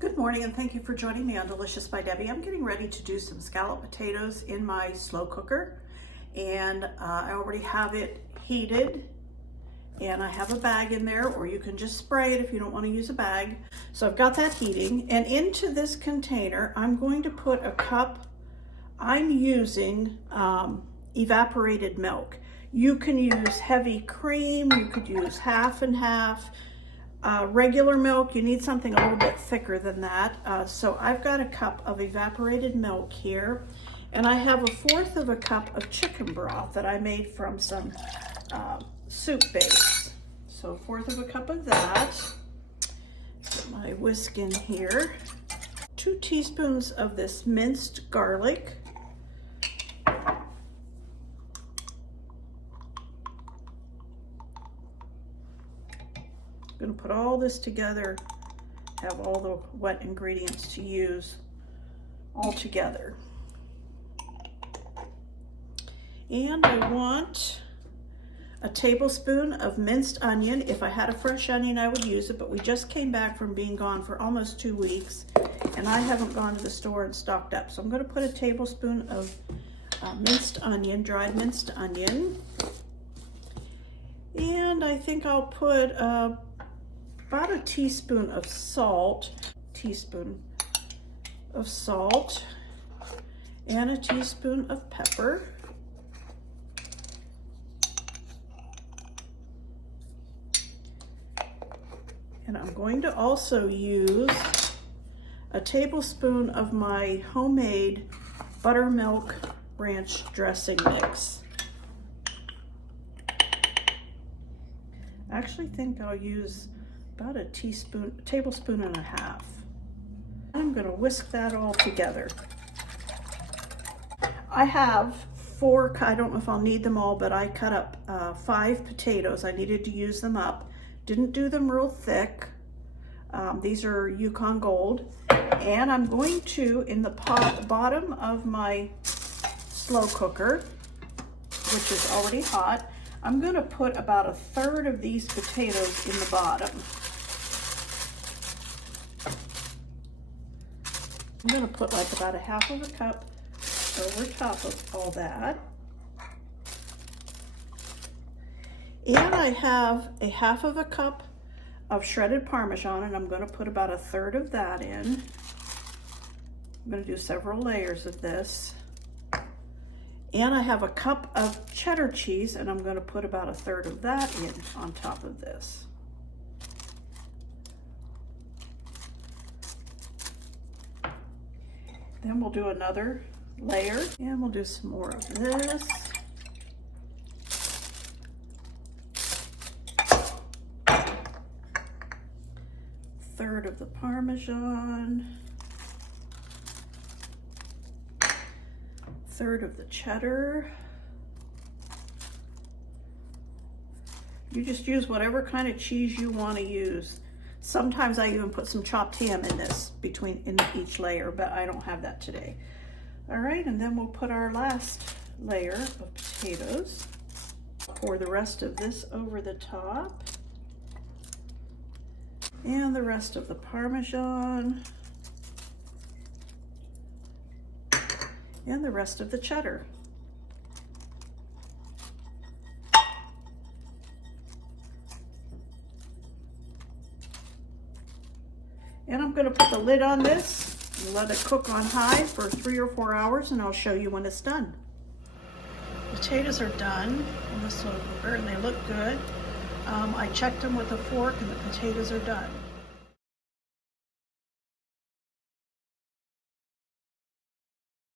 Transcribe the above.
Good morning and thank you for joining me on Delicious by Debbie. I'm getting ready to do some scalloped potatoes in my slow cooker, and I already have it heated, and I have a bag in there, or you can just spray it if you don't want to use a bag. So I've got that heating, and into this container I'm going to put a cup. I'm using evaporated milk. You can use heavy cream, you could use half and half. Regular milk, you need something a little bit thicker than that. So I've got a cup of evaporated milk here, and I have 1/4 of a cup of chicken broth that I made from some soup base. So 1/4 of a cup of that. Put my whisk in here. 2 teaspoons of this minced garlic. I'm going to put all this together, have all the wet ingredients to use all together. And I want a tablespoon of minced onion. If I had a fresh onion, I would use it, but we just came back from being gone for almost 2 weeks, and I haven't gone to the store and stocked up. So I'm going to put a tablespoon of minced onion, dried minced onion. And I think I'll put about a teaspoon of salt, and a teaspoon of pepper. And I'm going to also use a tablespoon of my homemade buttermilk ranch dressing mix. I actually think I'll use about a tablespoon and a half. I'm going to whisk that all together. I have 4, I don't know if I'll need them all, but I cut up 5 potatoes. I needed to use them up. Didn't do them real thick. These are Yukon Gold. And I'm going to, in the bottom of my slow cooker, which is already hot, I'm going to put about 1/3 of these potatoes in the bottom. I'm going to put like about 1/2 of a cup over top of all that. And I have 1/2 of a cup of shredded Parmesan, and I'm going to put about 1/3 of that in. I'm going to do several layers of this. And I have a cup of cheddar cheese, and I'm going to put about 1/3 of that in on top of this. Then we'll do another layer, and we'll do some more of this. Third of the Parmesan. 1/3 of the cheddar. You just use whatever kind of cheese you want to use. Sometimes I even put some chopped ham in this in each layer, but I don't have that today. All right, and then we'll put our last layer of potatoes. Pour the rest of this over the top. And the rest of the Parmesan. And the rest of the cheddar. And I'm going to put the lid on this and let it cook on high for 3 or 4 hours, and I'll show you when it's done. Potatoes are done in the slow cooker, and they look good. I checked them with a fork, and the potatoes are done.